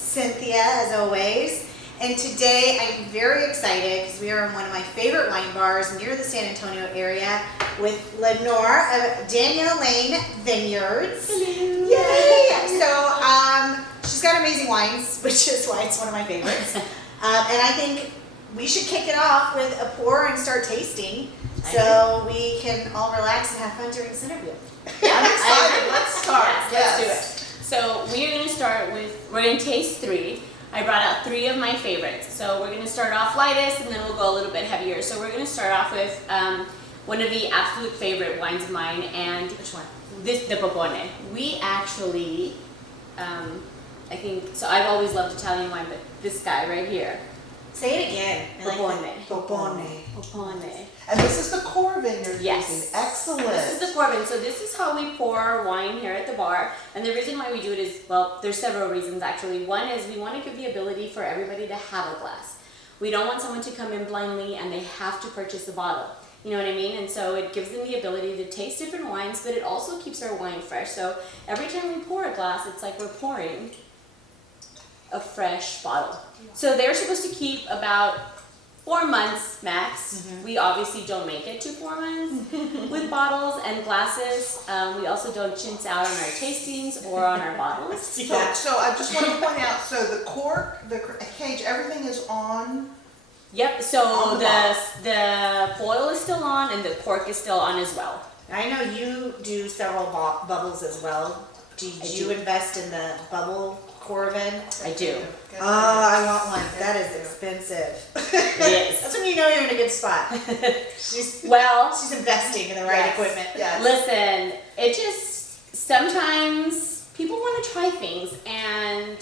Cynthia, as always. And today I'm very excited because we are in one of my favorite wine bars near the San Antonio area with Leonor of Daniel Lane Vineyards. Hello. Yay! So she's got amazing wines, which is why it's one of my favorites. And I think we should kick it off with a pour and start tasting so we can all relax and have fun during this interview. I'm excited. Let's start. Yes, let's do it. So we're going to start with, we're going to taste three. I brought out three of my favorites. So we're going to start off lightest and then we'll go a little bit heavier. So we're going to start off with one of the absolute favorite wines of mine. And Which one? the Popone. We actually, I think, so I've always loved Italian wine, but this guy right here. Say it again. Popone. Popone. Popone. And this is the core vineyard. Yes. Excellent. This is the Corbin. So this is how we pour wine here at the bar. And the reason why we do it is, well, there's several reasons actually. One is we want to give the ability for everybody to have a glass. We don't want someone to come in blindly and they have to purchase a bottle. You know what I mean? And so it gives them the ability to taste different wines, but it also keeps our wine fresh. So every time we pour a glass, it's like we're pouring a fresh bottle. So they're supposed to keep about 4 months max. We obviously don't make it to 4 months with bottles and glasses. We also don't chintz out on our tastings or on our bottles. So I just want to point out, so the cork, the cage, everything is on. Yep, so On the foil is still on and the cork is still on as well. I know you do several bubbles as well. Did you invest in the bubble Corvin? I do. Oh, I want one. That is expensive. It is. That's when you know you're in a good spot. She's Well, investing in the right equipment. Yes. listen, it just, sometimes people want to try things and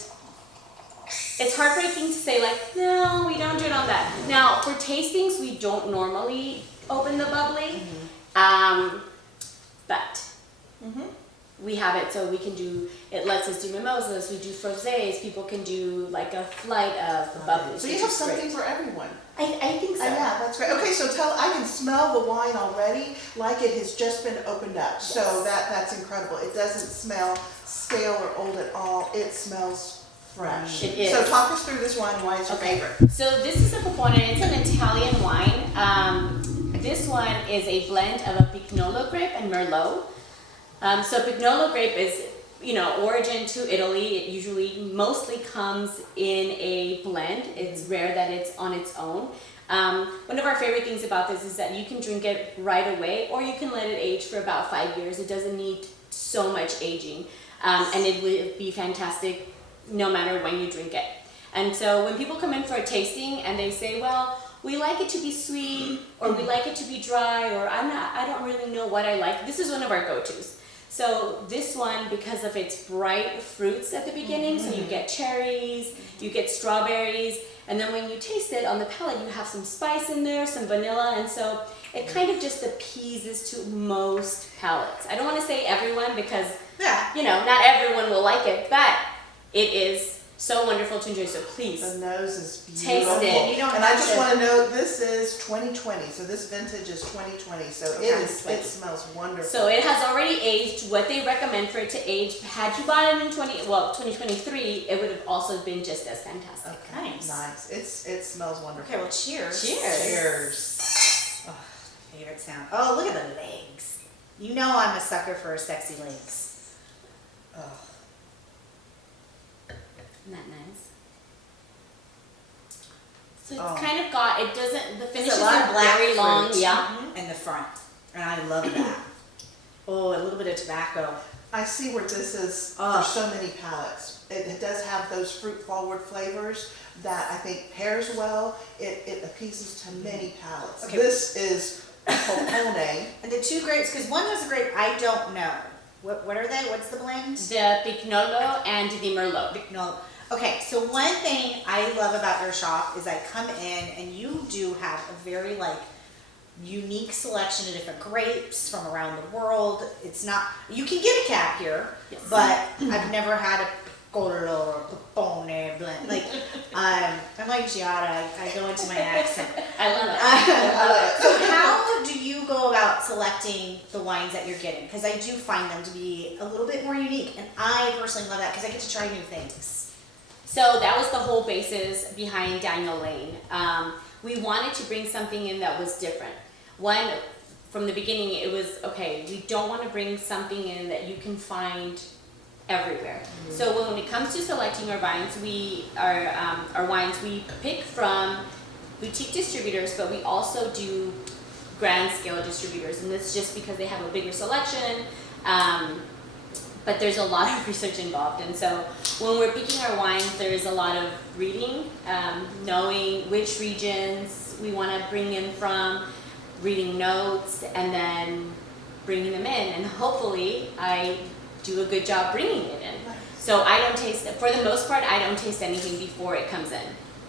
it's heartbreaking to say like, no, we don't do it on that. Now, for tastings, we don't normally open the bubbly, but we have it so we can do, it lets us do mimosas, we do frosés, people can do like a flight of bubblies. So you have something for everyone. I think so. Yeah, that's great. Okay, so I can smell the wine already like it has just been opened up. So that's incredible. It doesn't smell stale or old at all. It smells fresh. It is. So talk us through this wine. Why it's your favorite? So this is a Popone. It's an Italian wine. This one is a blend of a Pignolo grape and Merlot. So Pignolo grape is, origin to Italy. It usually mostly comes in a blend. It's rare that it's on its own. One of our favorite things about this is that you can drink it right away or you can let it age for about 5 years. It doesn't need so much aging. And it will be fantastic no matter when you drink it. And so when people come in for a tasting and they say, well, we like it to be sweet or we like it to be dry or I don't really know what I like. This is one of our go-tos. So this one, because of its bright fruits at the beginning, so you get cherries, you get strawberries, and then when you taste it on the palate, you have some spice in there, some vanilla, and so it kind of just appeases to most palates. I don't want to say everyone because, not everyone will like it, but it is so wonderful to enjoy, so please. The nose is beautiful. Taste it. And I just want to note, this is 2020, so this vintage is 2020, so it smells wonderful. So it has already aged what they recommend for it to age. Had you bought it in 2023, it would have also been just as fantastic. Okay, nice. It smells wonderful. Okay, well, cheers. Cheers. Oh, favorite sound. Oh, look at the legs. You know I'm a sucker for sexy legs. Oh. Isn't that nice? So it's kind of got, it doesn't, the finish isn't very long. Yeah. In the front. And I love that. Oh, a little bit of tobacco. I see where this is for so many palates. It does have those fruit-forward flavors that I think pairs well. It appeases to many palates. Okay. This is Popone. And the two grapes, because one was a grape I don't know. What are they? What's the blend? The Pignolo and the Merlot. No. Okay, so one thing I love about your shop is I come in and you do have a very unique selection of different grapes from around the world. It's not, you can get a cab here, Yes. but I've never had a Piccolo or Popone blend. I'm like Giada, I go into my accent. I love it. So how do you go about selecting the wines that you're getting? Because I do find them to be a little bit more unique, and I personally love that because I get to try new things. So that was the whole basis behind Daniel Lane. We wanted to bring something in that was different. One, from the beginning, it was, okay, we don't want to bring something in that you can find everywhere. So when it comes to selecting our wines, we pick from boutique distributors, but we also do grand scale distributors, and that's just because they have a bigger selection. But there's a lot of research involved, and so when we're picking our wines, there's a lot of reading, knowing which regions we want to bring in from, reading notes, and then bringing them in, and hopefully I do a good job bringing it in. So I don't taste, for the most part, I don't taste anything before it comes in.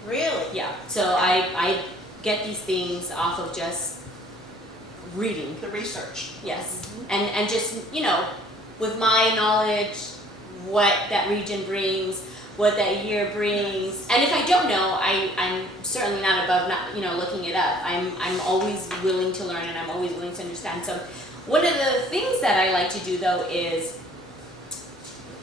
Really? Yeah, so I get these things off of just reading. The research. Yes, and just, with my knowledge, what that region brings, what that year brings, and if I don't know, I'm certainly not above looking it up. I'm always willing to learn, and I'm always willing to understand. So one of the things that I like to do though is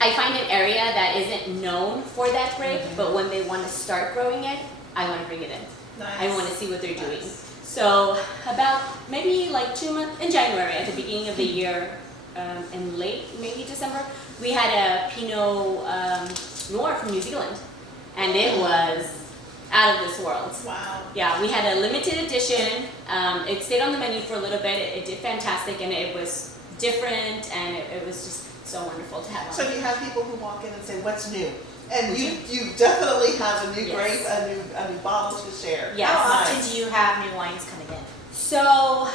I find an area that isn't known for that grape, but when they want to start growing it, I want to bring it in. Nice. I want to see what they're doing. So about maybe like 2 months, in January, at the beginning of the year, in late, maybe December, we had a Pinot Noir from New Zealand, and it was out of this world. Wow. Yeah, we had a limited edition. It stayed on the menu for a little bit. It did fantastic, and it was different, and it was just so wonderful to have on. So do you have people who walk in and say, what's new? And you definitely have a new Yes. grape, a new bottle to share. Yes. How often Nice. do you have new wines coming in? So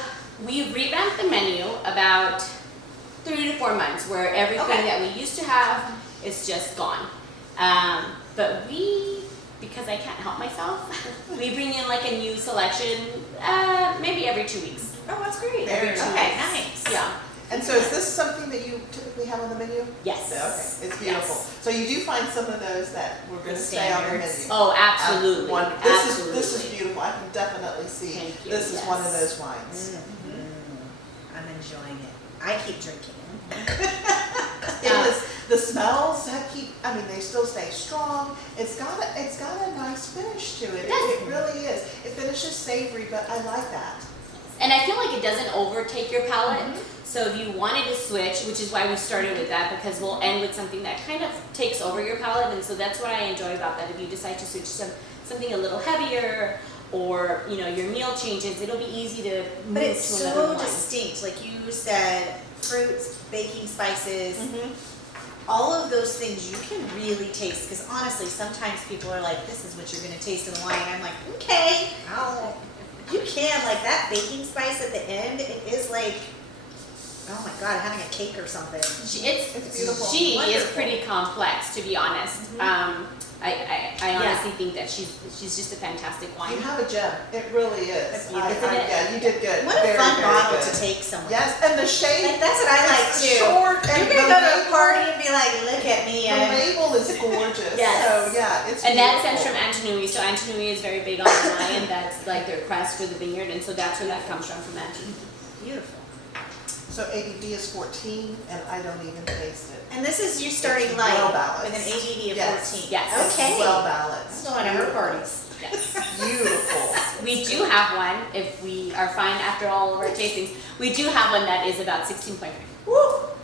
we revamped the menu about 3 to 4 months, where everything Okay. that we used to have is just gone. But because I can't help myself, we bring in like a new selection maybe every 2 weeks. Oh, that's great. Very Okay, nice. nice. Yeah. And so is this something that you typically have on the menu? Yes. Okay, it's beautiful. Yes. So you do find some of those that we're going The to stay on the menu. standards. Oh, absolutely. Absolutely. This is beautiful. I can definitely see Thank you, this is one of yes. those wines. I'm enjoying it. I keep drinking it. It is, the smells they still stay strong. It's got a nice finish to it. It does. It really is. It finishes savory, but I like that. And I feel like it doesn't overtake your palate. So if you wanted to switch, which is why we started with that, because we'll end with something that kind of takes over your palate, and so that's what I enjoy about that. If you decide to switch to something a little heavier, or your meal changes, it'll be easy to move But it's to another so one. distinct. Like you said, fruits, baking spices, all of those things you can really taste. Because honestly, sometimes people are like, "This is what you're going to taste in the wine." I'm like, "Okay, you can." Like that baking spice at the end, it is like, oh my god, having a cake or something. It's beautiful. She is Wonderful. pretty complex, to be honest. I honestly think that she's just a fantastic You wine. have a gem. It really is. That's beautiful. Yeah, you did good. What a Very, fun very bottle good. to take somewhere. Yes, and the shade. Like, that's what I like it's too. Short and You can the go to a label- party and be like, "Look at me." The label is gorgeous. Yes. So yeah, it's And that beautiful. stems from Antonui. So Antonui is very big on wine. That's like their crest for the vineyard, and so that's where that comes from Antonui. Beautiful. So ABV is 14, and I don't even taste it. And this is you starting It's light well balanced. with an ABV of Yes. 14. Yes. Okay. Well balanced. Going to her parties. Yes. Beautiful. We do have one, if we are fine after all of our tastings, we do have one that is about 16.3. Woo.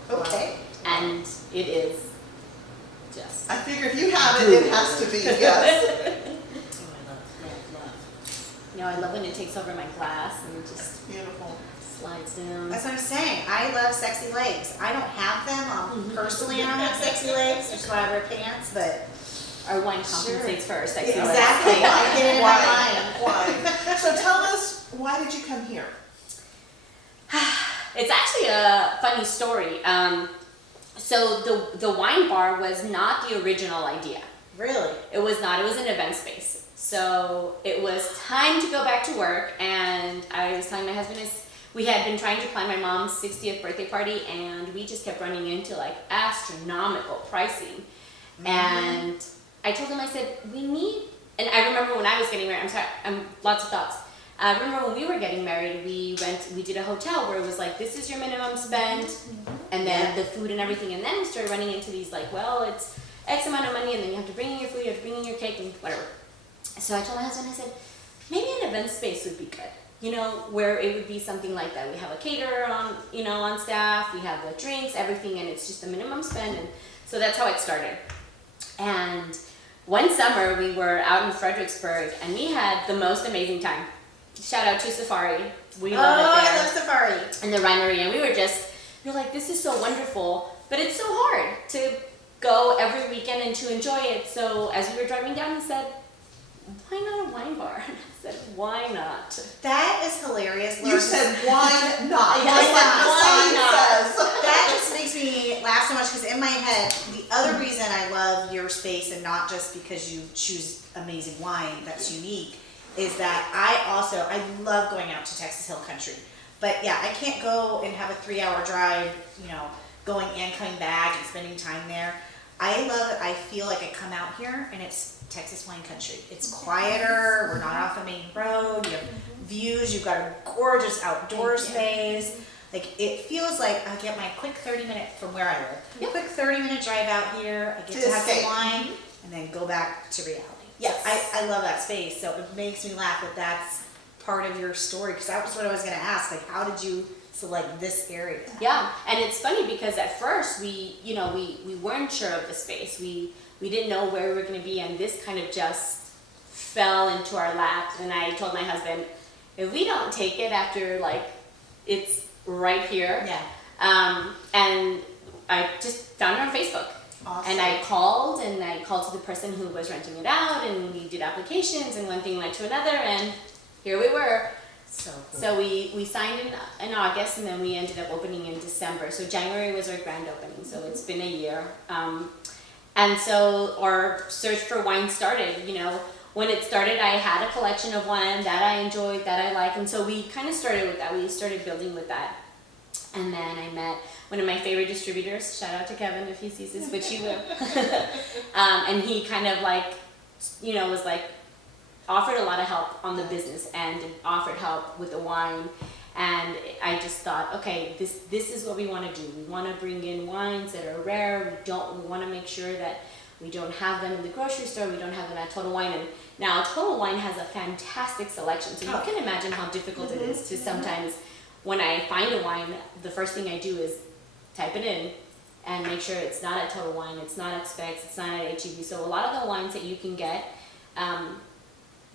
Okay. And it is just. I figure if you have it, it has to be, yes. I love when it takes over my glass and it just Beautiful. slides down. That's what I'm saying. I love sexy legs. I don't have them. Personally, I don't have sexy legs, which is why I wear pants, but Our wine compensates for our sexy legs. exactly. I get it in my mind. Why? So tell us, why did you come here? It's actually a funny story. So the wine bar was not the original idea. Really? It was not. It was an event space. So it was time to go back to work, and I was telling my husband we had been trying to plan my mom's 60th birthday party, and we just kept running into like astronomical pricing. And I told him, I said, we need, and I remember when I was getting married, lots of thoughts. I remember when we were getting married, we did a hotel where it was like, this is your minimum spend, and then the food and everything, and then we started running into these like, well, it's X amount of money, and then you have to bring in your food, you have to bring in cake and whatever. So I told my husband, I said, maybe an event space would be good. You know, where it would be something like that. We have a caterer on, you know, on staff. We have the drinks, everything, and it's just a minimum spend. And so that's how it started. And one summer we were out in Fredericksburg, and we had the most amazing time. Shout out to Safari. We love it there. I love Safari. And the Winery, and we were like, this is so wonderful, but it's so hard to go every weekend and to enjoy it. So as we were driving down, he said, why not a wine bar? And I said, why not? That is hilarious. You said why not? Why Just like the not? sign Why says. That just makes me laugh so much because in my head, the other reason I love your space, and not just because you choose amazing wine that's unique, is that I love going out to Texas Hill Country. But yeah, I can't go and have a 3-hour drive, you know, going and coming back and spending time there. I love it. I feel like I come out here and it's Texas wine country. It's quieter. We're not off a main road. You have views. You've got a gorgeous outdoor space. Like, it feels like I get my quick 30-minute from where I live. Yep. Quick 30-minute drive out here. I get to have some wine and then go back to reality. Yes. I love that space. So it makes me laugh that that's part of your story, because that was what I was going to ask. Like, how did you select this area? Yeah, and it's funny because at first we weren't sure of the space. We didn't know where we were going to be, and this kind of just fell into our laps. And I told my husband, if we don't take it after, like, it's right here. Yeah. And I just found it on Facebook. Awesome. And I called to the person who was renting it out, and we did applications, and one thing led to another, and here we were. So cool. So we signed in August, and then we ended up opening in December. So January was our grand opening, so it's been a year. And so our search for wine started. You know, when it started, I had a collection of wine that I enjoyed, that I liked, and so we kind of started with that. We started building with that. And then I met one of my favorite distributors, shout out to Kevin if he sees this, which he will. And he kind of like, you know, was like, offered a lot of help on the business and offered help with the wine. And I just thought, okay, this is what we want to do. We want to bring in wines that are rare. We want to make sure that we don't have them in the grocery store. We don't have them at Total Wine. And now Total Wine has a fantastic selection. So you can imagine how difficult it is to sometimes, when I find a wine, the first thing I do is type it in and make sure it's not at Total Wine, it's not at Specs, it's not at HEB. So a lot of the wines that you can get,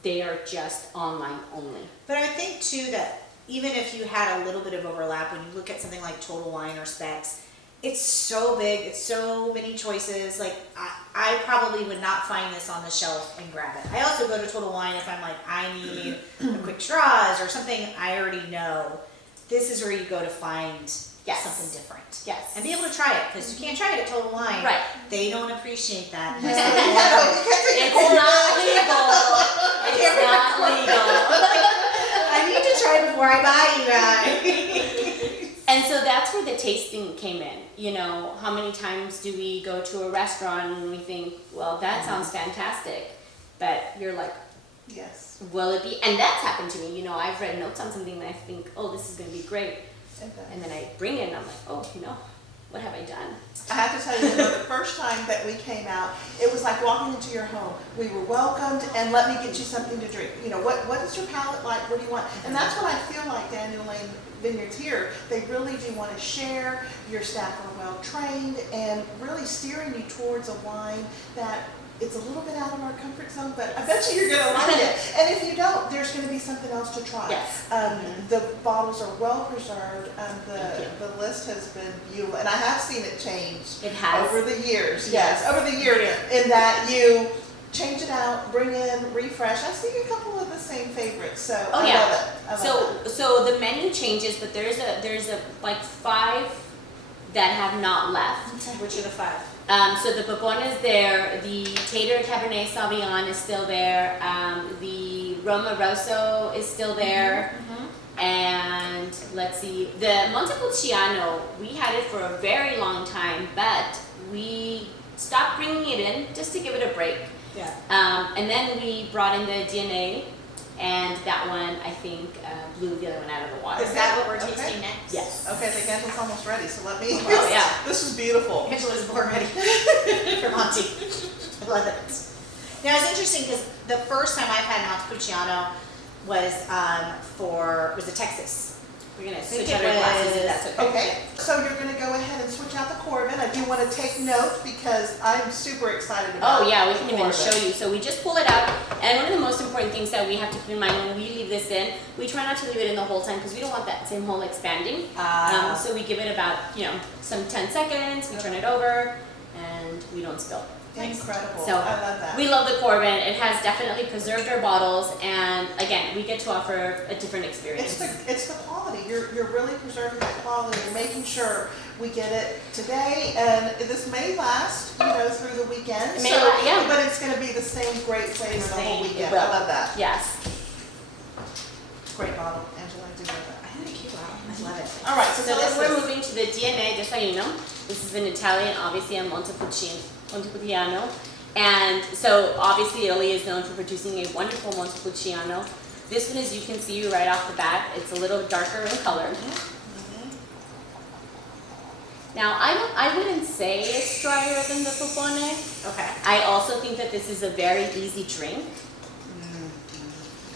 they are just online only. But I think too that even if you had a little bit of overlap, when you look at something like Total Wine or Specs, it's so big, it's so many choices. Like, I probably would not find this on the shelf and grab it. I also go to Total Wine if I'm like, I need a quick straws or something I already know. This is where you go to find something different. Yes. And be able to try it, because you can't try it at Total Wine. Right. They don't appreciate that. It's not legal. It's not legal. I need to try before I buy, you guys. And so that's where the tasting came in. You know, how many times do we go to a restaurant and we think, well, that sounds fantastic, but you're like, Yes. will it be? And that's happened to me. You know, I've read notes on something and I think, oh, this is going to be great. And then I bring it and I'm like, oh, you know, what have I done? I have to tell you, the first time that we came out, it was like walking into your home. We were welcomed, and let me get you something to drink. You know, what is your palate like? What do you want? And that's what I feel like Daniel Lane Vineyards here. They really do want to share. Your staff are well trained and really steering you towards a wine that it's a little bit out of our comfort zone, but I bet you you're going to like it. And if you don't, there's going to be something else to try. Yes. The bottles are well preserved. The list has been beautiful, and I have seen it change. It has. Over the years. Yes, over the years. In that you change it out, bring in, refresh. I see a couple of the same favorites, so I love it. I love it. So the menu changes, but there's a like 5 that have not left. Which are the 5? So the Bourbon is there, the Tater Cabernet Sauvignon is still there, the Roma Rosso is still there, and let's see, the Montepulciano, we had it for a very long time, but we stopped bringing it in just to give it a break. Yeah. And then we brought in the DNA, and that one, I think, blew the other one out of the water. Is that what we're Okay. tasting next? Yes. Okay, I think Angela's almost ready, so let me. Oh, yeah. This is beautiful. Angela's born ready for Monty. I love it. Now, it's interesting because the first time I've had Montepulciano was was a Texas. We're gonna think switch it out our glasses was- if that's okay. Okay, so you're gonna go ahead and switch out the Corbin. I do want to take note because I'm super excited about Oh yeah, we can even Corbin. show you. So we just pull it out, and one of the most important things that we have to keep in mind when we leave this in, we try not to leave it in the whole time because we don't want that same hole expanding. So we give it about, some 10 seconds, we turn it over, and we don't spill. Incredible. So I love that. we love the Corbin. It has definitely preserved our bottles, and again, we get to offer a different experience. It's the quality. You're really preserving the quality. You're making sure we get it today, and this may last, through the weekend. It may last, yeah. But it's going to be the same great flavor the whole Same, weekend. it I will. love that. Yes. Great bottle, Angela. I do love that. I think you I love it. All right, so So tell then us we're this. moving to the DNA, just so you know. This is an Italian, obviously, a Montepulciano. And so obviously Italy is known for producing a wonderful Montepulciano. This one, as you can see right off the bat, it's a little darker in color. Now, I wouldn't say it's drier than the Fufone. Okay. I also think that this is a very easy drink.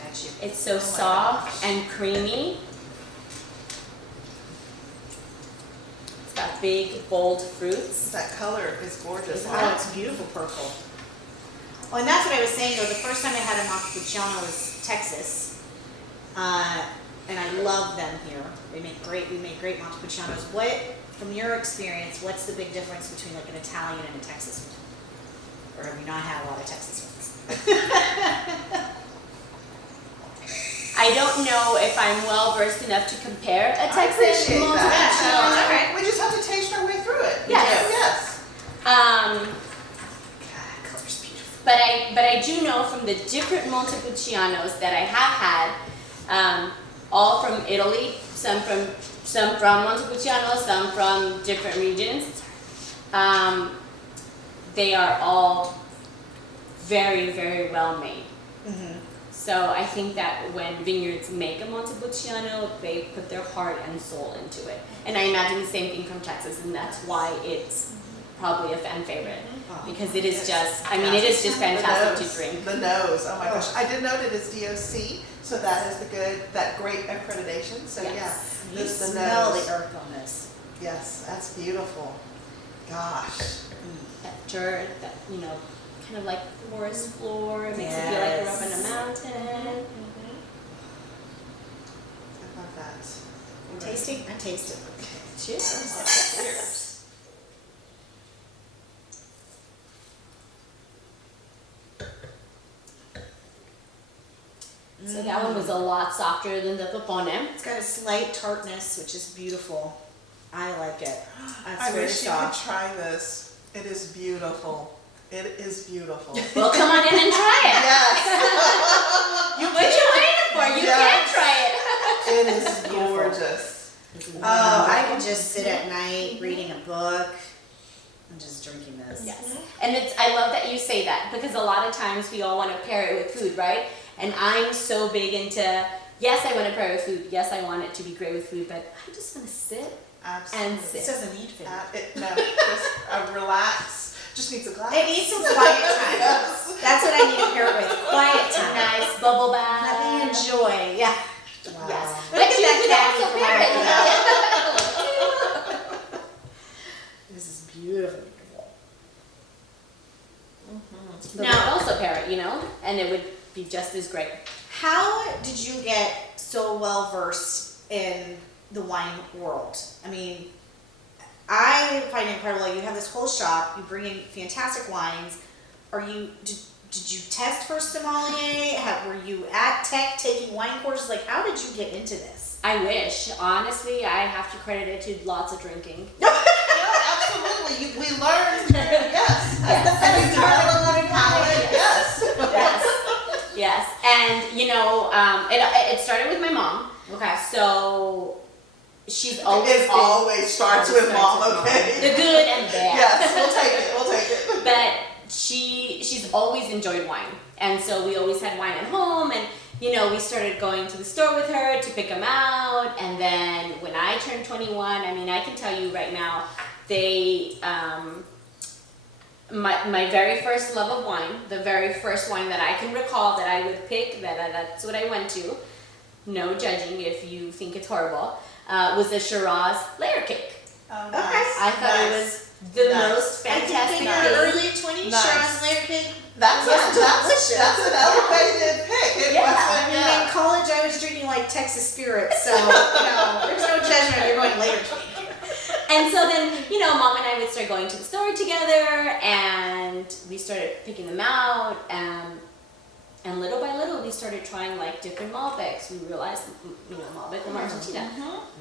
Got you. It's so my soft and creamy. It's got big, bold fruits. That color is gorgeous. Oh, it's beautiful purple. Oh, and that's what I was saying though. The first time I had a Montepulciano was Texas, and I love them here. We make great Montepulcianos. What, from your experience, what's the big difference between like an Italian and a Texas one? Or have you not had a lot of Texas ones? I don't know if I'm well versed enough to compare a I Texas appreciate Montepulciano. that. all right. We just have to taste our way through it. Yes. Yes. God, color's beautiful. But I do know from the different Montepulcianos that I have had, all from Italy, some from Montepulciano, some from different regions. They are all very, very well made. So I think that when vineyards make a Montepulciano, they put their heart and soul into it. And I imagine the same thing from Texas, and that's why it's probably a fan favorite. Because it is just, it is just fantastic to drink. The nose, oh my gosh. I did note it is DOC, so that is that great accreditation. So Yes. You this the smell nose. the earth on this. Yes, that's beautiful. Gosh. That dirt, that, kind of like forest floor, it makes you feel like you're up in a mountain. I love that. Tasting? I taste it. Cheers. Cheers. So that one was a lot softer than the Fufone. It's got a slight tartness, which is beautiful. I like it. That's I very wish you soft. could try this. It is beautiful. It is beautiful. Well, come on in and try it. Yes. What you waiting for? You Yes. can try it. It is gorgeous. Oh, I could just sit at night reading a book and just drinking this. Yes. And I love that you say that because a lot of times we all want to pair it with food, right? And I'm so big into, yes, I want to pair it with food. Yes, I want it to be great with food, but I just want to sit Absolutely. and This sit. doesn't need food. Just relax. Just needs a glass. It needs some quiet time. Yes. That's what I need to pair it with. Quiet time. Nice bubble bath. Let me enjoy. Yeah. Wow. Yes. Look at you that could caddy also for pair my it. This is beautiful. But we could also pair it, and it would be just as great. How did you get so well versed in the wine world? I mean, I find it incredible. You have this whole shop. You bring in fantastic wines. Did you test for sommelier? Were you at Tech taking wine courses? Like, how did you get into this? I wish. Honestly, I have to credit it to lots of drinking. No, absolutely. We learned. Yes. And you developed a palate. Yes. Yes. And, it started with my mom. Okay. So she's always It always starts with mom, the okay? good and the bad. Yes, we'll take it. But she's always enjoyed wine. And so we always had wine at home, and we started going to the store with her to pick them out. And then when I turned 21, I can tell you right now, they my very first love of wine, the very first wine that I can recall that I would pick, that's what I went to. No judging if you think it's horrible. Was the Shiraz layer cake. Oh, Okay. I thought it was the most I think fantastic in your thing. early 20s, Nice. Shiraz layer cake. That's delicious. that's an elevated pick. It Yeah. wasn't, I mean, in college I was drinking like Texas Spirits, so there's no judgment. You're going layer cake. And so then, Mom and I would start going to the store together, and we started picking them out, and little by little, we started trying like different Malbecs. We realized, Malbec from Argentina.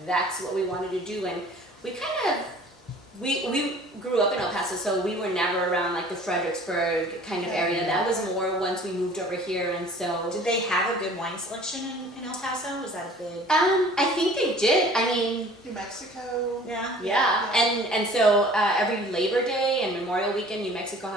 That's what we wanted to do, and we kind of, we grew up in El Paso, so we were never around like the Fredericksburg kind of area. That was more once we moved over here, and so. Did they have a good wine selection in El Paso? Was that a big? I think they did. I mean, New Mexico. Yeah. yeah, and so every Labor Day and Memorial Weekend, New Mexico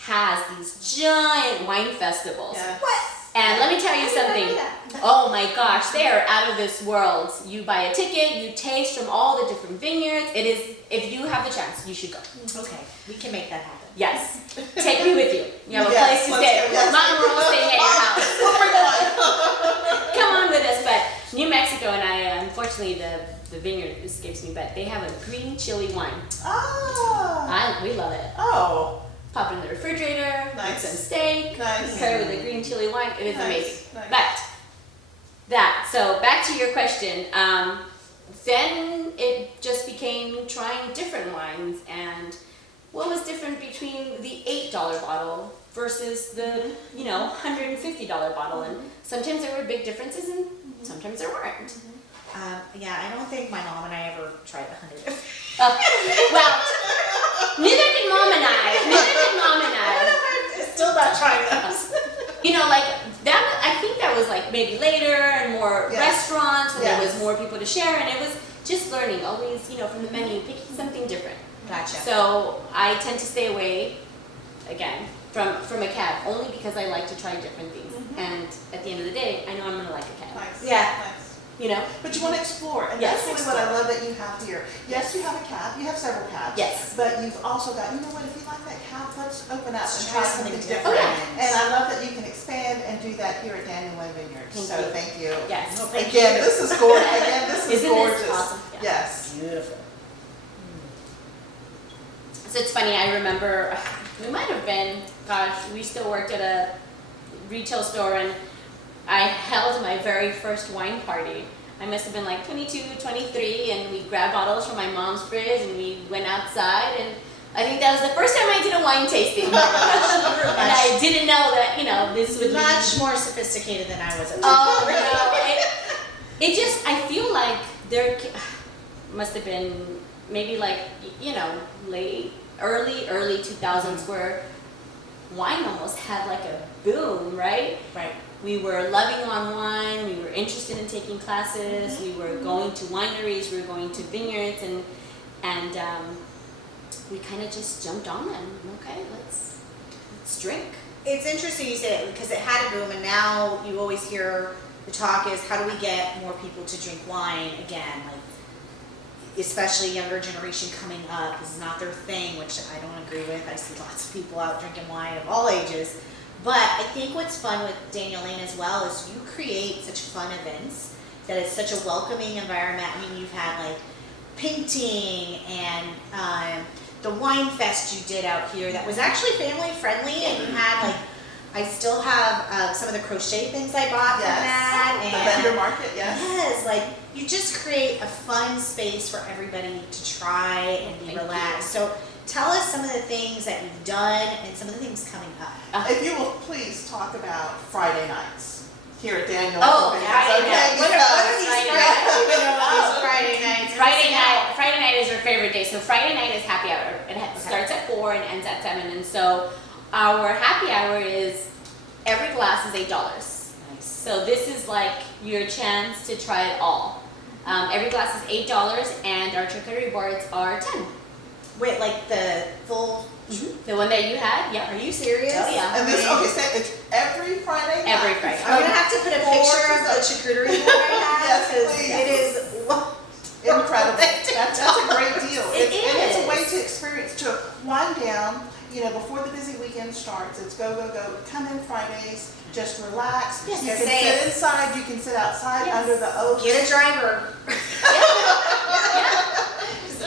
has these giant wine festivals. Yes. What? And let me tell you I didn't something. know that. Oh my gosh, they are out of this world. You buy a ticket, you taste from all the different vineyards. It is, if you have the chance, you should go. Okay, we can make that happen. Yes. Take me with you. You have a Yes, place to let's stay. go. Yes. Mom, we're all staying at your house. We'll bring wine. Come on with us. But New Mexico, and I, unfortunately, the vineyard escapes me, but they have a green chili wine. Ah. We love it. Oh. Pop it in the refrigerator, make Nice. some steak, Nice. pair it with a green chili wine. It is Nice, amazing. nice. So back to your question. Then it just became trying different wines, and what was different between the $8 bottle versus the $150 bottle, and sometimes there were big differences, and sometimes there weren't. Yeah, I don't think my mom and I ever tried 100. Well, neither did Mom and I. I'm still not trying those. Like that. I think that was like maybe later and more Yes. restaurants when there Yes. was more people to share, and it was just learning always, from the menu, picking something different. Gotcha. So I tend to stay away, again, from a cab only because I like to try different things. And at the end of the day, I know I'm gonna like a cab. Nice. Yeah. Nice. But you want to explore, and Yes, that's really what I love that you have here. Yes, you have a cab, you have several cabs. Yes. But you've also got, if you like that cab, let's open up Let's and try try something something different. different. And I love that you can expand and do that here at Daniel Lane Vineyards. Thank So you. thank you. Yes. Well, thank Again, you. this is gorgeous. Again, this is Isn't gorgeous. this awesome? Yeah. Yes. Beautiful. So it's funny, I remember, we might have been, we still worked at a retail store, and I held my very first wine party. I must have been like 22, 23, and we grabbed bottles from my mom's fridge, and we went outside, and I think that was the first time I did a wine tasting. And I didn't know that, this would be... Much more sophisticated than I was at Oh, no. It just, I feel like there must have been maybe like, early 2000s where wine almost had like a boom, right? Right. We were loving on wine, we were interested in taking classes, we were going to wineries, we were going to vineyards, and we kind of just jumped on them. Okay, let's drink. It's interesting you say it because it had a boom, and now you always hear the talk is how do we get more people to drink wine again? Like, especially younger generation coming up, this is not their thing, which I don't agree with. I see lots of people out drinking wine of all ages. But I think what's fun with Daniel Lane as well is you create such fun events that it's such a welcoming environment. I mean, you've had like painting and the wine fest you did out here that was actually family friendly, and you had like, I still have some of the crochet things I bought from that. The And vendor market, yes. yes, like you just create a fun space for everybody to try and be Thank relaxed. So tell us some of the things that you've done and some of the things coming up. If you will please talk about Friday nights here at Daniel. Oh, Lane Friday Vineyards. night. What are these Friday Friday night. nights? I don't even know about these Friday nights. Friday night is your favorite day. So Friday night is happy hour. It starts at 4 and ends at 7. And so our happy hour is every glass is $8. Nice. So this is like your chance to try it all. Every glass is $8, and our charcuterie boards are 10. Wait, like the full? The one that you had, yeah. Are you serious? Oh, yeah. And this, okay, so it's every Friday night. Every Friday. I'm gonna have to put a picture of the charcuterie board I have Yes, because please. it is Incredible. That's a great deal. It And it's is. a way to experience, to wind down before the busy weekend starts, it's go, go, go. Come in Fridays, just relax. Yes, You can say sit it. inside, you can sit outside Yes. under the oaks. Get a driver.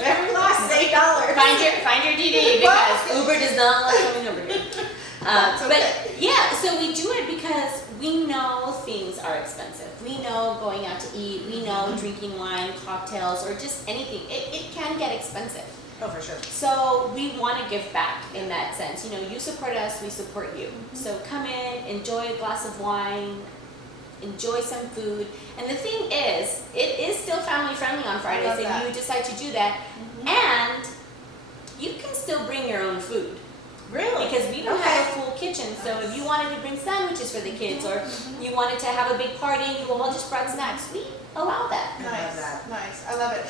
Every loss is $8. Find your DD because Uber does not like coming over here. That's okay. But yeah, so we do it because we know things are expensive. We know going out to eat, we know drinking wine, cocktails, or just anything. It can get expensive. Oh, for sure. So we want to give back in that sense. You support us, we support you. So come in, enjoy a glass of wine, enjoy some food. And the thing is, it is still family friendly on Fridays love if that. you decide to do that. And you can still bring your own food. Really? Because we don't Okay. have a full kitchen, so if you wanted to bring sandwiches for the kids, or you wanted to have a big party and you all just brought snacks, we allow that. I love Nice, that. nice. I love it.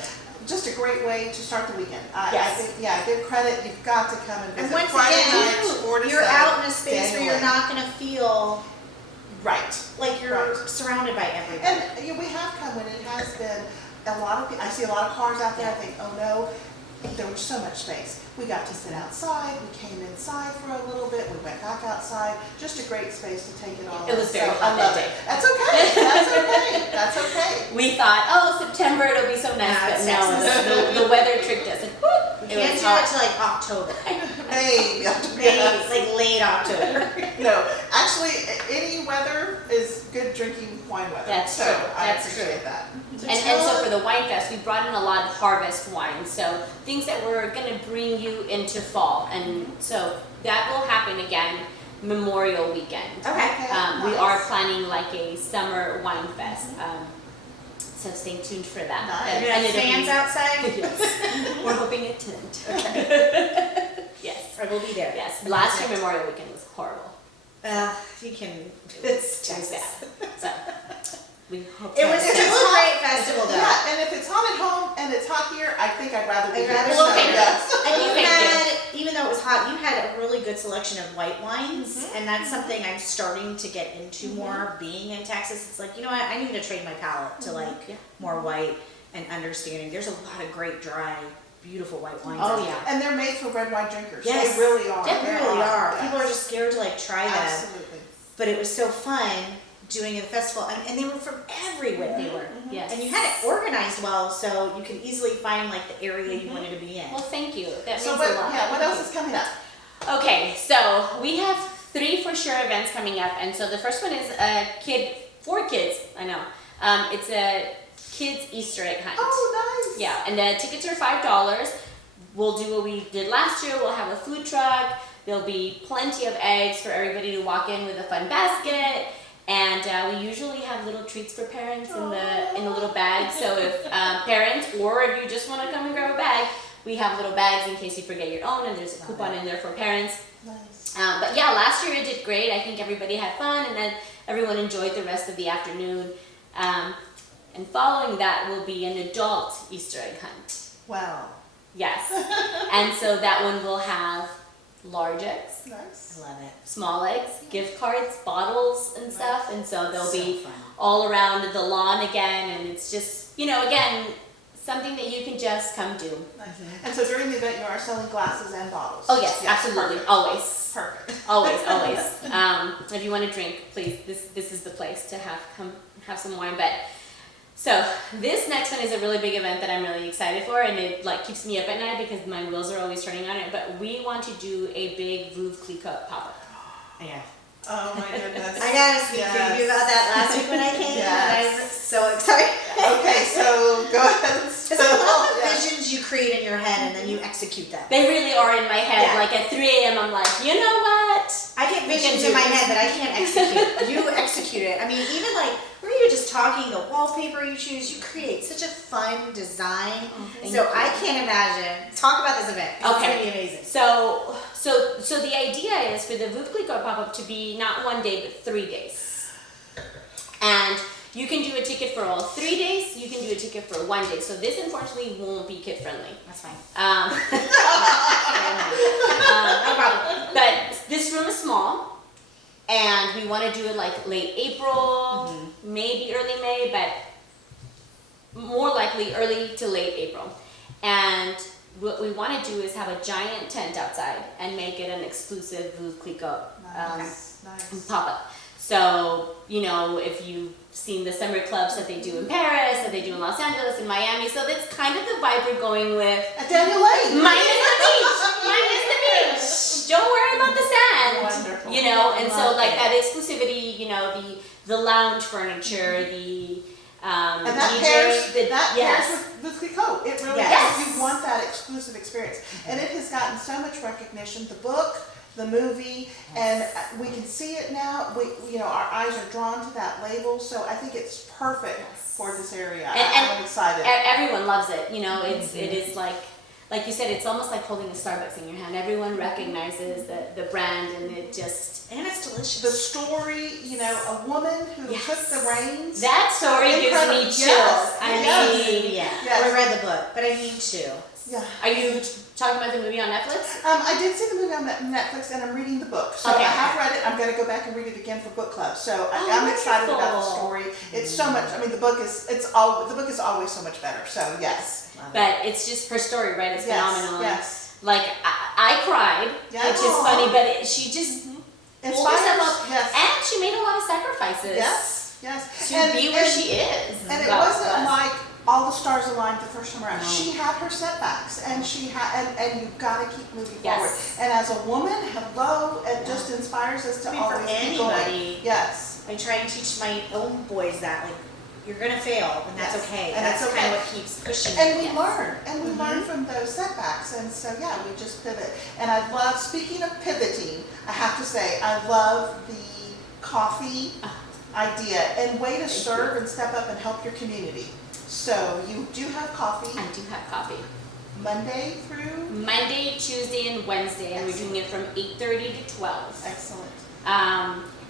Just a great way to start the weekend. I Yes. think, give credit. You've got to come and And visit. once Friday again, nights, 4 to you're 7, out in a space where Daniel you're Lane. not gonna feel Right. like you're Right. surrounded by everybody. And we have come when it has been a lot of people. I see a lot of cars out there. I think, oh no, there was so much space. We got to sit outside. We came inside for a little bit. We went back outside. Just a great space to take it all. It in. was very So hot I that love day. it. That's okay. That's okay. That's okay. We thought, oh, September, it'll be so nice, Nah, but it's no, Texas. the weather tricked us. And, We it can't was do hot. it till like October. Hey, Maybe it's like late October. no, actually, any weather is good drinking wine weather. That's so true. I That's appreciate true. that. And so for the Wine Fest, we brought in a lot of harvest wine, so things that were going to bring you into fall. And so that will happen again Memorial Weekend. Okay. We Nice. are planning like a summer wine fest. So stay tuned for that. Nice. And You have it'll fans be- outside? Yes. We're hoping it tent. Yes. I will be there. Yes. Last year Memorial Weekend was horrible. You can, it's It was Texas. bad. So we hope It to was have still success. a great festival though. Yeah, and if it's hot at home and it's hot here, I think I'd rather be I'd here. rather So, stay here. yes. And you Thank had, even though it was hot, you had a really good selection of white wines, and that's something I'm starting to get into more. Being in Texas, it's like, you know what? I need to train my palate to like Yeah. more white and understanding. There's a lot of great dry, beautiful white wines. Oh, out yeah. there. And they're made for red wine drinkers. Yes. They really are. Yeah, They really are. Yes. People are just scared to like try them. Absolutely. But it was so fun doing a festival, and they were from everywhere. They were. Yes. And you had it organized well, so you could easily find like the area you wanted to be in. Well, thank you. That means So a what? lot. Yeah. What Thank else you. is coming up? Okay, so we have 3 for sure events coming up, and so the first one is for kids. I know. It's a kids Easter egg hunt. Oh, nice. Yeah, and the tickets are $5. We'll do what we did last year. We'll have a food truck. There'll be plenty of eggs for everybody to walk in with a fun basket. And we usually have little treats for parents in the little bags. So if parents, or if you just want to come and grab a bag, we have little bags in case you forget your own, and there's a coupon in there for parents. Nice. But yeah, last year it did great. I think everybody had fun, and then everyone enjoyed the rest of the afternoon. And following that will be an adult Easter egg hunt. Wow. Yes. And so that one will have large eggs, Nice. I love it. small eggs, gift cards, bottles, and stuff. And so they'll So be fun. all around the lawn again. And it's just, again, something that you can just come do. Nice. And so during the event, you are selling glasses and bottles. Oh, yes, absolutely. Perfect. Always. Perfect. Always, always. If you want to drink, please, this is the place to have some wine. But so this next one is a really big event that I'm really excited for, and it like keeps me up at night because my wheels are always turning on it. But we want to do a big Veuve Clicquot pop-up. Yeah. Oh my goodness. I got a sneak preview about that last week when I came, and I'm so excited. Okay, so go ahead and Because I love the Yeah. visions you create in your head and then you execute them. They really are in my head. Yeah. Like at 3 a.m. I'm like, you know what? I get We can visions do in my this. head that I can't execute. You execute it. I mean, even like where you're just talking, the wallpaper you choose, you create such a fun design. thank So you. I can't imagine. Talk about this event. It's Okay. gonna be amazing. So the idea is for the Veuve Clicquot pop-up to be not 1 day but 3 days. And you can do a ticket for all 3 days. You can do a ticket for 1 day. So this unfortunately won't be kid friendly. That's fine. No problem. But this room is small, and we want to do it like late April, maybe early May, but more likely early to late April. And what we want to do is have a giant tent outside and make it an exclusive Veuve Clicquot Nice. pop-up. So, you know, if you've seen the summer clubs that they do in Paris, that they do in Los Angeles, in Miami, so that's kind of the vibe we're going with. At Daniel Lane. Minus the beach! Minus the beach! Don't worry about the sand! Wonderful. You know, and so Love like it. that exclusivity, you know, the lounge furniture, the And that DJ, pairs, the, that yes. pairs with Clicquot. It really Yes. does. You want that exclusive experience. And it has gotten so much recognition. The book, the movie, and we can see it now. You know, our eyes are drawn to that label. So I think it's perfect for this area. And I'm excited. Everyone loves it. You know, it is like you said, it's almost like holding a Starbucks in your hand. Everyone recognizes the brand, and it just And it's delicious. The story, you know, a woman who Yes. took the reins. that story gives incredible. me chills. Yes. I Yes. mean, yeah. Yes. Well, I read the book, but I need to. Yeah. are you talking about the movie on Netflix? I did see the movie on Netflix, and I'm reading the book. So Okay. I have read it. I'm going to go back and read it again for book club. So Oh, I'm excited about the wonderful. story. It's so much. I mean, the book is always so much better. So yes, But it's just her story, right? It's yes, phenomenal. yes. Like I cried, Yeah. which is funny, but she just pulled herself up, Yes, and she made a lot of sacrifices yes, yes. to be where she is. And it God wasn't bless. like all the stars aligned the first time around. No. She had her setbacks, and she had, and you've got to keep moving Yes. forward. And as a woman, hello, it just inspires us to I mean, for always keep going. anybody. Yes. I try and teach my own boys that, like, you're gonna fail, and that's Yes. okay. And That's it's kind okay. of what keeps pushing And me. we learn, and we learn from those setbacks, and so yeah, we just pivot. And I love, speaking of pivoting, I have to say, I love the coffee idea and way to serve and step up and help your community. So you do have coffee I do have coffee. Monday through? Monday, Tuesday, and Wednesday, and we're doing it from 8:30 to 12. Excellent.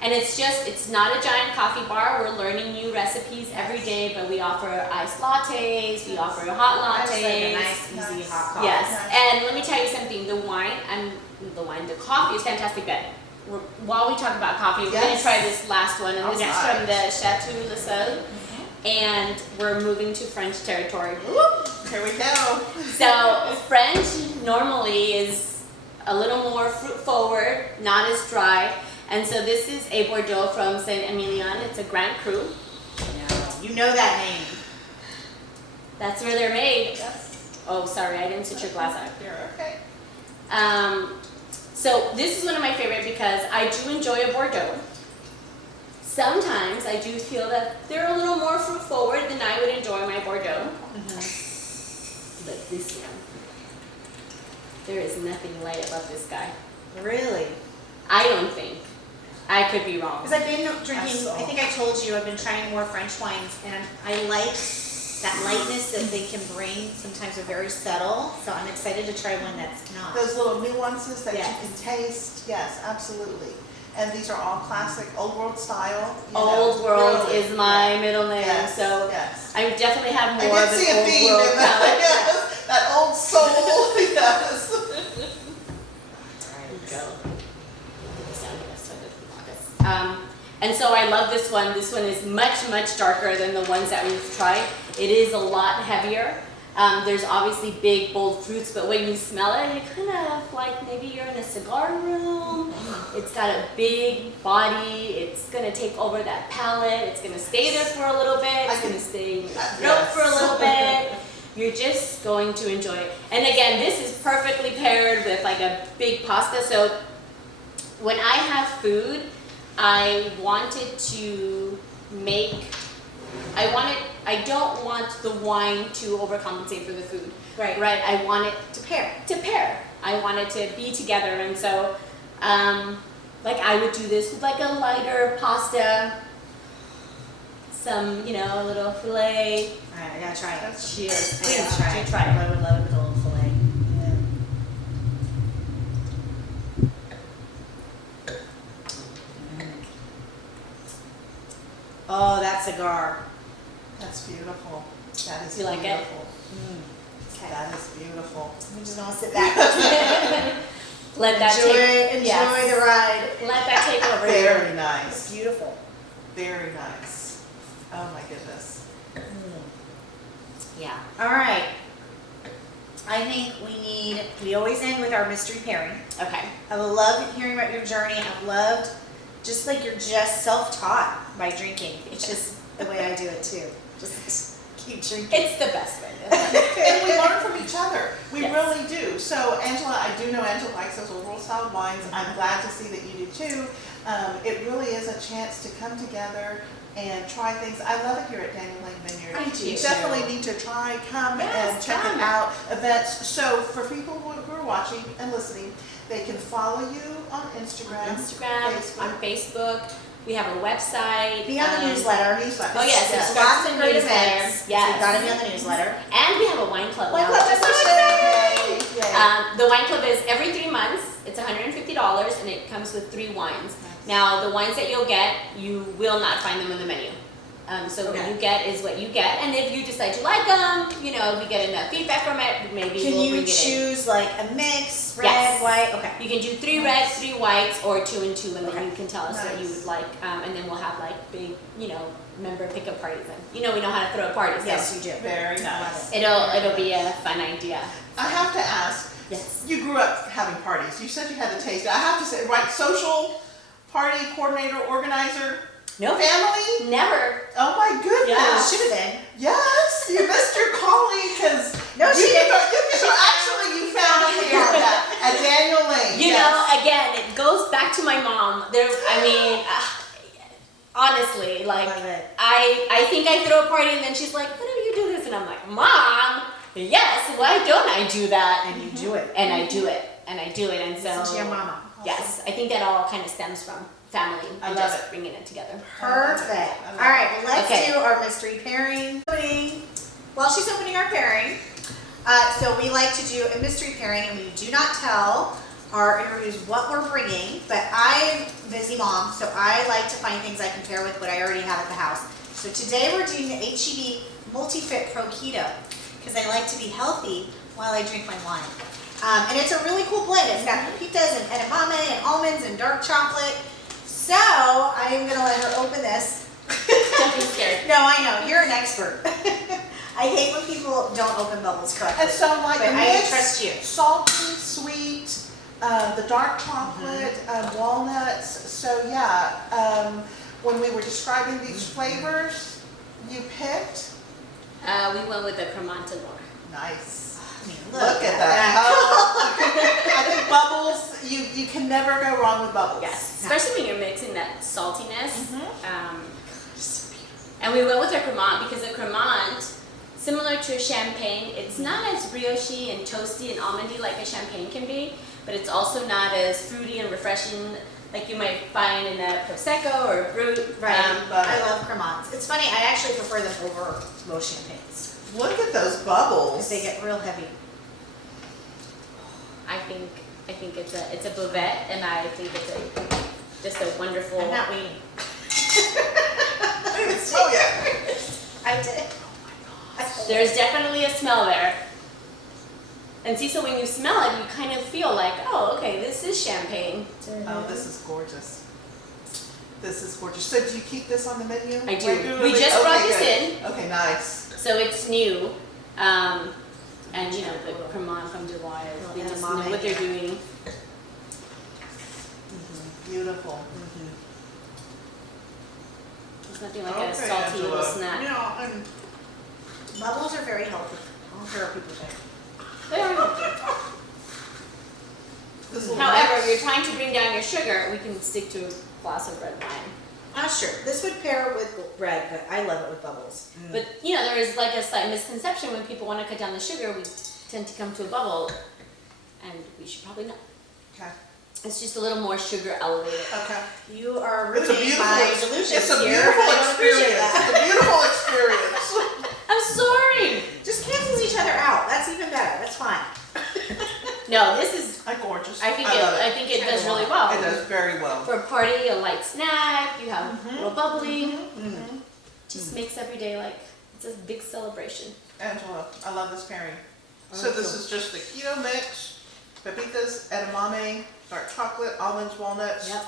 And it's not a giant coffee bar. We're learning new recipes every day, but we offer iced lattes, we offer hot I just like a lattes. nice, easy Nice. hot coffee. Yes, Nice. and let me tell you something. The coffee is fantastic. But while we talk about coffee, we're going to Yes. try this last one, and this is Alright. from the Chateau Le Sol, and we're moving to French territory. Here we go. So French normally is a little more fruit forward, not as dry, and so this is a Bordeaux from Saint Emilion. It's a Grand Cru. You know that name. That's where they're made. Yes. Oh, sorry, I didn't sit your glass out. You're okay. So this is one of my favorite because I do enjoy a Bordeaux. Sometimes I do feel that they're a little more fruit forward than I would enjoy my Bordeaux. But this one, there is nothing light about this guy. Really? I don't think. I could be wrong. Because I've been drinking, That's I think I told you, I've been trying more French wines, and I like that lightness that they can bring. Sometimes they're very subtle, so I'm excited to try one that's not. Those little nuances that Yes. you can taste. Yes, absolutely. And these are all classic old world style. You know, Old World really. is my middle name, Yes, so yes. I definitely have I more did of see an a Old theme World in that. palate. Yes, that old soul. Yes. And so I love this one. This one is much, much darker than the ones that we've tried. It is a lot heavier. There's obviously big, bold fruits, but when you smell it, you kind of like maybe you're in a cigar room. It's got a big body. It's going to take over that palate. It's going to stay there for a little bit. It's going to stay in your throat Yes. for a little bit. You're just going to enjoy it. And again, this is perfectly paired with like a big pasta. So when I have food, I wanted to make, I don't want the wine to overcompensate for the food. Right. Right? I want it To pair. to pair. I want it to be together. And so, like I would do this with like a lighter pasta, some, a little filet. All right, I gotta try it. Cheers. I gotta Please try do it. try it. I would love it with a little filet. Oh, that cigar. That's beautiful. That is You like it? beautiful. Okay. That is beautiful. I'm just gonna sit back. Let that enjoy yes. the ride. Let that take over. Very It's nice. beautiful. Very nice. Oh my goodness. Yeah. All right. I think we always end with our mystery pairing. Okay. I love hearing about your journey. I've loved just like you're just self-taught by drinking. It's just the way I do it too. Just keep drinking. It's the best way. And we learn from each other. We Yes. really do. So Angela, I do know Angela likes those old world style wines. I'm glad to see that you do too. It really is a chance to come together and try things. I love it here at Daniel Lane Vineyard. I do You too. definitely need to try, come and Yes, check come. it out. Events. So for people who are watching and listening, they can follow you on Instagram, On Facebook. We have a website. Be on the newsletter. newsletter. Oh yes, Yes. subscribe Lots to of the great newsletter. events. Yes. So you gotta be on the newsletter. And we have a wine club Wine now. club, which is that's so so exciting. Yay. The wine club is every 3 months. It's $150 and it comes with 3 wines. Now the wines that you'll get, you will not find them on the menu. So what Okay. you get is what you get, and if you decide you like them, you know, we get enough feedback from it, maybe Can we'll you bring it in. choose like a mix, red, Yes. white? Okay. You can do 3 reds, 3 whites, or 2 and 2, and then Okay. you can tell us what you Nice. would like, and then we'll have like big, you know, member pickup parties. And you know, we know how to throw a party, so Yes, you do. Very Love nice. it. it'll be a fun idea. I have to ask, Yes. you grew up having parties. You said you had the taste. I have to say, right, social party coordinator, organizer, Nope. family? Never. Oh my goodness. Yeah. Should have been. Yes, you missed your calling because No, you she can didn't. so actually you found me at Daniel Lane. You yes. know, again, it goes back to my mom. Honestly, like, Love it. I think I throw a party and then she's like, "Why don't you do this?" And I'm like, "Mom, yes, why don't I do that?" And you do it. And I do it, and I do it, and so Listen to your mama. yes, I think that all kind of stems from family I and love just it. bringing it together. Perfect. I love All right, well, let's Okay. do our mystery pairing. While she's opening our pairing, so we like to do a mystery pairing, and we do not tell our interviews what we're bringing, but I'm a busy mom, so I like to find things I can pair with what I already have at the house. So today we're doing the HEB Multi-Fit Pro Keto, because I like to be healthy while I drink my wine. And it's a really cool blend. It's got pepitas and edamame and almonds and dark chocolate. So I am gonna let her open this. Don't be scared. No, I know, you're an expert. I hate when people don't open bubbles correctly. And so like But the I mix, trust you. salty, sweet, the dark chocolate, walnuts. So yeah, when we were describing these flavors, you picked. We went with the Cremant Noir. Nice. I mean, Look at that. Oh, I think bubbles, you can never go wrong with bubbles. Yes, especially when you're mixing that saltiness. And we went with our Cremant because the Cremant, similar to a champagne, it's not as brioche and toasty and almondy like a champagne can be, but it's also not as fruity and refreshing like you might find in a Prosecco or a Brut. Right, love I it. love Cremants. It's funny, I actually prefer them over most champagnes, Look at those bubbles. because they get real heavy. I think it's a Bouvet, and I think it's just a wonderful. I'm not waiting. Oh yeah. I did. There's definitely a smell there. And see, so when you smell it, you kind of feel like, oh, okay, this is champagne. Oh, this is gorgeous. This is gorgeous. So do you keep this on the menu? I do. regularly? We just brought Okay, this good. Okay, nice. So it's new. And you know, the Cremant from Dubai, they And just know Mama what they're here. doing. Beautiful. It's nothing like a Okay, salty little Angela. snack. No, and bubbles are very healthy. I don't care what people think. They are. This will However, work. if you're trying to bring down your sugar, we can stick to a glass of red wine. Sure. This would pair with bread, but I love it with bubbles. But you know, there is like a slight misconception when people want to cut down the sugar, we tend to come to a bubble, and we should probably not. Okay. It's just a little more sugar elevated. Okay. You are It's a ruining beautiful. my delusions It's a here. beautiful I don't appreciate experience. that. It's a beautiful experience. I'm sorry. Just cancels each other out. That's even better. That's fine. No, this is. Gorgeous. I think love I think it does really well. It does very well. For a party, a light snack. You have a little bubbly. Just makes every day like it's a big celebration. Angela, I love this pairing. So this is just the keto mix, pepitas, edamame, dark chocolate, almonds, walnuts. Yep.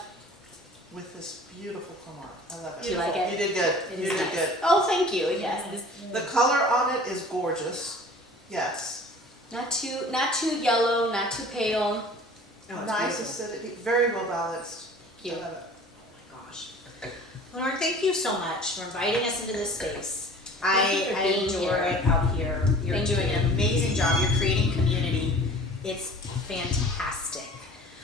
With this beautiful Cremant. I love it. Do you like it? You did good. It You is did nice. good. Oh, thank you. Yes. The color on it is gorgeous. Yes. Not too yellow, not too pale. Oh, it's Nice beautiful. acidity, very well balanced. Cute. I love it. Oh my gosh. Lenore, thank you so much for inviting us into this space. Thank you for I being adore here. it out here. You're Thank doing you. an amazing job. You're creating community. It's fantastic.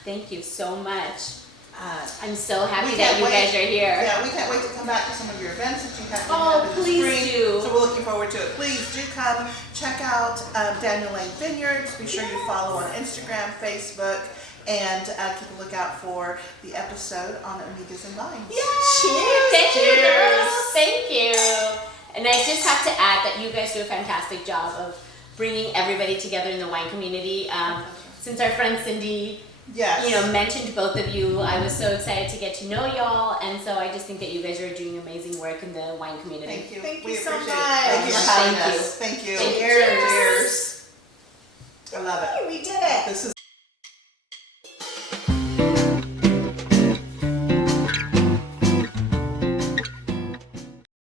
Thank you so much. Uh, I'm so happy We that can't you wait. guys are here. Yeah, we can't wait to come back to some of your events that you have Oh, in the please spring. do. So we're looking forward to it. Please do come check out Daniel Lane Vineyards. Be sure you follow on Instagram, Facebook, and keep a lookout for the episode on Amigas and Vines. Cheers! Thank you, Cheers! girls. Thank you. And I just have to add that you guys do a fantastic job of bringing everybody together in the wine community. Since our friend Cindy, Yes. mentioned both of you, I was so excited to get to know y'all, and so I just think that you guys are doing amazing work in the wine community. Thank you. Thank We you so appreciate much. it. Thank you for Thank having you. us. Thank you. Thank you. Cheers. Cheers. I love it. We did it. This is